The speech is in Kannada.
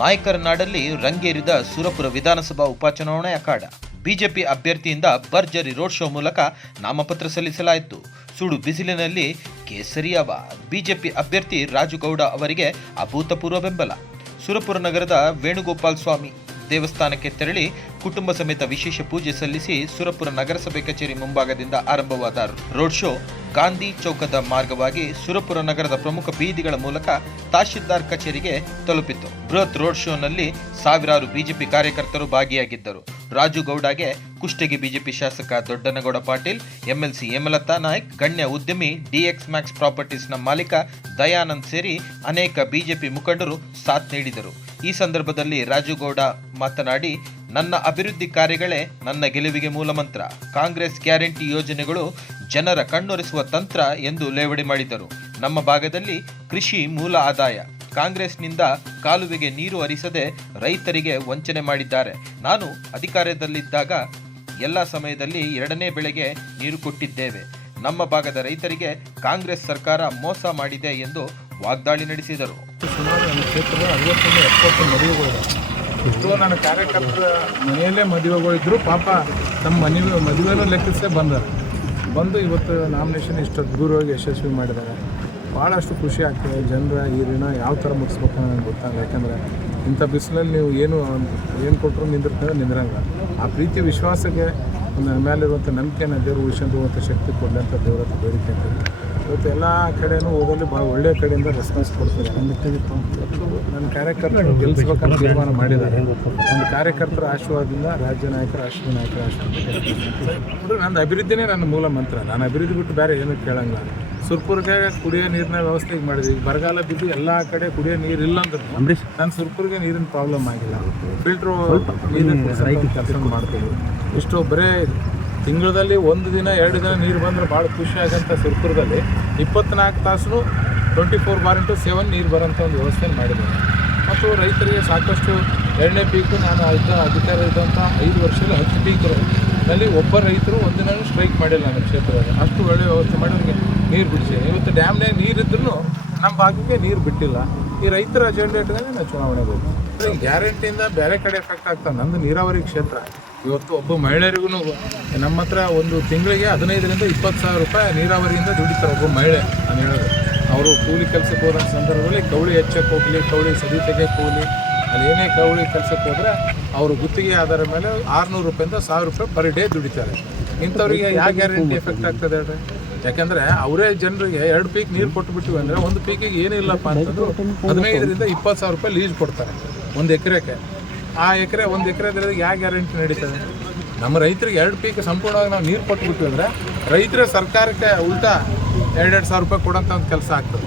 ನಾಯಕರ ನಾಡಲ್ಲಿ ರಂಗೇರಿದ ಸುರಪುರ ವಿಧಾನಸಭಾ ಉಪಚುನಾವಣೆ ಅಖಾಡ. ಬಿಜೆಪಿ ಅಭ್ಯರ್ಥಿಯಿಂದ ಭರ್ಜರಿ ರೋಡ್ ಶೋ ಮೂಲಕ ನಾಮಪತ್ರ ಸಲ್ಲಿಸಲಾಯಿತು. ಸುಡು ಬಿಸಿಲಿನಲ್ಲಿ ಕೇಸರಿ ಹವ. ಬಿಜೆಪಿ ಅಭ್ಯರ್ಥಿ ರಾಜುಗೌಡ ಅವರಿಗೆ ಅಭೂತಪೂರ್ವ ಬೆಂಬಲ. ಸುರಪುರ ನಗರದ ವೇಣುಗೋಪಾಲ್ ಸ್ವಾಮಿ ದೇವಸ್ಥಾನಕ್ಕೆ ತೆರಳಿ ಕುಟುಂಬ ಸಮೇತ ವಿಶೇಷ ಪೂಜೆ ಸಲ್ಲಿಸಿ ಸುರಪುರ ನಗರಸಭೆ ಕಚೇರಿ ಮುಂಭಾಗದಿಂದ ಆರಂಭವಾದ ರೋಡ್ ಶೋ ಗಾಂಧಿ ಚೌಕದ ಮಾರ್ಗವಾಗಿ ಸುರಪುರ ನಗರದ ಪ್ರಮುಖ ಬೀದಿಗಳ ಮೂಲಕ ತಹಶೀಲ್ದಾರ್ ಕಚೇರಿಗೆ ತಲುಪಿತು. ಬೃಹತ್ ರೋಡ್ ಶೋನಲ್ಲಿ ಸಾವಿರಾರು ಬಿಜೆಪಿ ಕಾರ್ಯಕರ್ತರು ಭಾಗಿಯಾಗಿದ್ದರು. ರಾಜುಗೌಡಗೆ ಕುಷ್ಟಗಿ ಬಿಜೆಪಿ ಶಾಸಕ ದೊಡ್ಡನಗೌಡ ಪಾಟೀಲ್, ಎಂಎಲ್ಸಿ ಹೇಮಲತಾ ನಾಯ್ಕ್, ಗಣ್ಯ ಉದ್ಯಮಿ ಡಿಎಕ್ಸ್ ಮ್ಯಾಕ್ಸ್ ಪ್ರಾಪರ್ಟೀಸ್ನ ಮಾಲೀಕ ದಯಾನಂದ್ ಸೇರಿ ಅನೇಕ ಬಿಜೆಪಿ ಮುಖಂಡರು ಸಾಥ್ ನೀಡಿದರು. ಈ ಸಂದರ್ಭದಲ್ಲಿ ರಾಜುಗೌಡ ಮಾತನಾಡಿ, ನನ್ನ ಅಭಿವೃದ್ಧಿ ಕಾರ್ಯಗಳೇ ನನ್ನ ಗೆಲುವಿಗೆ ಮೂಲಮಂತ್ರ. ಕಾಂಗ್ರೆಸ್ ಗ್ಯಾರಂಟಿ ಯೋಜನೆಗಳು ಜನರ ಕಣ್ಣೊರೆಸುವ ತಂತ್ರ ಎಂದು ಲೇವಡಿ ಮಾಡಿದರು. ನಮ್ಮ ಭಾಗದಲ್ಲಿ ಕೃಷಿ ಮೂಲ ಆದಾಯ. ಕಾಂಗ್ರೆಸ್ನಿಂದ ಕಾಲುವೆಗೆ ನೀರು ಹರಿಸದೆ ರೈತರಿಗೆ ವಂಚನೆ ಮಾಡಿದ್ದಾರೆ. ನಾನು ಅಧಿಕಾರದಲ್ಲಿದ್ದಾಗ ಎಲ್ಲ ಸಮಯದಲ್ಲಿ 2ನೇ ಬೆಳೆಗೆ ನೀರು ಕೊಟ್ಟಿದ್ದೇವೆ. ನಮ್ಮ ಭಾಗದ ರೈತರಿಗೆ ಕಾಂಗ್ರೆಸ್ ಸರ್ಕಾರ ಮೋಸ ಮಾಡಿದೆ ಎಂದು ವಾಗ್ದಾಳಿ ನಡೆಸಿದರು. ಸುಮಾರು ನನ್ನ ಕ್ಷೇತ್ರದ 50-70 ಮದುವೆಗಳು ಇಷ್ಟು ನನ್ನ ಕಾರ್ಯಕರ್ತರ ಮನೆಯಲ್ಲೇ ಮದುವೆಗಳಿದ್ರು. ಪಾಪ ನಮ್ಮ ಮದುವೆನೂ ಲೆಕ್ಕಿಸೇ ಬಂದು ಇವತ್ತು ನಾಮಿನೇಷನ್ ಇಷ್ಟು ಅದ್ಭುತವಾಗಿ ಯಶಸ್ವಿ ಮಾಡಿದ್ದಾರೆ. ಭಾಳಷ್ಟು ಖುಷಿ ಆಗ್ತದೆ. ಜನರ ಈ ಋಣ ಯಾವ ಥರ ಮುಗಿಸ್ಬೇಕು ನನಗೆ ಗೊತ್ತಾಗಲ್ಲ. ಯಾಕಂದರೆ ಇಂಥ ಬಿಸಿಲಲ್ಲಿ ನೀವು ಏನು ಕೊಟ್ಟರು ನಿಂದ್ರಂಗ. ಆ ಪ್ರೀತಿ ವಿಶ್ವಾಸಕ್ಕೆ ನನ್ನ ಮೇಲಿರುವಂಥ ನಂಬಿಕೆನ ದೇವರು ಉಳಿಸ್ಕೊಂಡುವಂಥ ಶಕ್ತಿ ಕೊಡಲಿ ಅಂತ ದೇವರ ಹತ್ರ ಬೇಡಿಕೆ ಆಗ್ತದೆ. ಇವತ್ತು ಎಲ್ಲ ಕಡೆಯೂ ಹೋದಲ್ಲಿ ಭಾಳ ಒಳ್ಳೆಯ ಕಡೆಯಿಂದ ರೆಸ್ಪಾನ್ಸ್ ಕೊಡ್ತಾರೆ. ನನ್ನ ಕಾರ್ಯಕರ್ತರು ಗೆಲ್ಲಿಸ್ಬೇಕಂತ ತೀರ್ಮಾನ ಮಾಡಿದ್ದಾರೆ. ಒಂದು ಕಾರ್ಯಕರ್ತರ ಆಶೀರ್ವಾದದಿಂದ ರಾಜ್ಯ ನಾಯಕರ ಆಶೀರ್ವಾದ ನನ್ನ ಅಭಿವೃದ್ಧಿನೇ ನನ್ನ ಮೂಲ ಮಂತ್ರ. ನಾನು ಅಭಿವೃದ್ಧಿ ಬಿಟ್ಟು ಬೇರೆ ಏನೂ ಕೇಳಂಗಿಲ್ಲ. ಸುರ್ಪುರ್ಗೆ ಕುಡಿಯೋ ನೀರಿನ ವ್ಯವಸ್ಥೆ ಈಗ ಮಾಡಿದ್ವಿ. ಈಗ ಬರಗಾಲ ಬಿದ್ದು ಎಲ್ಲ ಕಡೆ ಕುಡಿಯೋ ನೀರು ಇಲ್ಲ ಅಂದ್ರೆ ನಾನು ಸುರ್ಪುರ್ಗೆ ನೀರಿನ ಪ್ರಾಬ್ಲಮ್ ಆಗಿಲ್ಲ. ಫಿಲ್ಟ್ರು ನೀರಿನ ಕೆಲಸ ಮಾಡ್ತೀವಿ. ಇಷ್ಟು ಬರೀ ತಿಂಗಳಲ್ಲಿ 1 ದಿನ 2 ದಿನ ನೀರು ಬಂದರೆ ಭಾಳ ಖುಷಿ ಆಗೋಂಥ ಸುರ್ಪುರದಲ್ಲಿ 24 ತಾಸು 24/7 ನೀರು ಬರೋಂಥ ಒಂದು ವ್ಯವಸ್ಥೆ ಮಾಡಿದ್ದೇನೆ. ಮತ್ತು ರೈತರಿಗೆ ಸಾಕಷ್ಟು 2ನೇ ಪೀಕು ನಾನು ಅಧಿಕಾರ ಇದ್ದಂಥ 5 ವರ್ಷದಲ್ಲಿ 10 ಪೀಕ್ನಲ್ಲಿ ಒಬ್ಬ ರೈತರು ಒಂದಿನೂ ಸ್ಟ್ರೈಕ್ ಮಾಡಿಲ್ಲ ನಮ್ಮ ಕ್ಷೇತ್ರದಲ್ಲಿ. ಅಷ್ಟು ಒಳ್ಳೆಯ ವ್ಯವಸ್ಥೆ ಮಾಡಿ ಅವ್ರಿಗೆ ನೀರು ಬಿಡಿಸಿ. ಇವತ್ತು ಡ್ಯಾಮ್ನಾಗ ನೀರಿದ್ರೂ ನಮ್ಮ ಭಾಗಕ್ಕೆ ನೀರು ಬಿಟ್ಟಿಲ್ಲ. ಈ ರೈತರ ಅಜೆಂಡಾ ಇಟ್ಕೊಂಡೆ ನಾವು ಚುನಾವಣೆಗೆ ಹೋಗ್ತೀವಿ. ಈ ಗ್ಯಾರಂಟಿಯಿಂದ ಬೇರೆ ಕಡೆ ಎಫೆಕ್ಟ್ ಆಗ್ತದೆ. ನಂದು ನೀರಾವರಿ ಕ್ಷೇತ್ರ. ಇವತ್ತು ಒಬ್ಬ ಮಹಿಳೆಯರಿಗೂ ನಮ್ಮ ಹತ್ರ ಒಂದು ತಿಂಗಳಿಗೆ 15,000-20,000 ರೂಪಾಯಿ ನೀರಾವರಿಯಿಂದ ದುಡಿತಾರೆ ಒಬ್ಬ ಮಹಿಳೆ. ನಾನು ಹೇಳೋದು ಅವರು ಕೂಲಿ ಕೆಲಸಕ್ಕೆ ಹೋದ ಸಂದರ್ಭದಲ್ಲಿ ಕವಳಿ ಹೆಚ್ಚಕ್ಕೆ ಹೋಗಲಿ, ಕವಳಿ ಸದಿ ತೆಗೆಯಕ್ಕೆ ಹೋಗಲಿ, ಅಲ್ಲಿ ಏನೇ ಕವಳಿ ಕೆಲಸಕ್ಕೆ ಹೋದರೆ ಅವರು ಗುತ್ತಿಗೆ ಆಧಾರ ಮೇಲೆ 600 ರೂಪಾಯಿಂದ 1,000 ರೂಪಾಯಿ ಪರ್ ಡೇ ದುಡಿತಾರೆ. ಇಂಥವ್ರಿಗೆ ಯಾವ ಗ್ಯಾರಂಟಿ ಎಫೆಕ್ಟ್ ಆಗ್ತದೆ ಹೇಳ್ರಿ? ಯಾಕೆಂದರೆ ಅವರೇ ಜನರಿಗೆ 2 ಪೀಕ್ ನೀರು ಕೊಟ್ಟುಬಿಟ್ಟಿವಿ ಅಂದರೆ ಒಂದು ಪೀಕಿಗೆ ಏನಿಲ್ಲಪ್ಪ ಅಂತಂದು 15,000-20,000 ರೂಪಾಯಿ ಲೀಸ್ ಕೊಡ್ತಾರೆ 1 ಎಕರೆಗೆ. ಆ ಎಕರೆ 1 ಎಕರೆ ಯಾವ ಗ್ಯಾರಂಟಿ ನಡೀತದೆ? ನಮ್ಮ ರೈತರಿಗೆ 2 ಪೀಕ್ ಸಂಪೂರ್ಣವಾಗಿ ನಾವು ನೀರು ಕೊಟ್ಬಿಟ್ವಿ ಅಂದರೆ ರೈತರ ಸರ್ಕಾರಕ್ಕೆ ಉಲ್ಟಾ 2,000 ರೂಪಾಯಿ ಕೊಡೋಂಥ ಒಂದು ಕೆಲಸ ಆಗ್ತದೆ.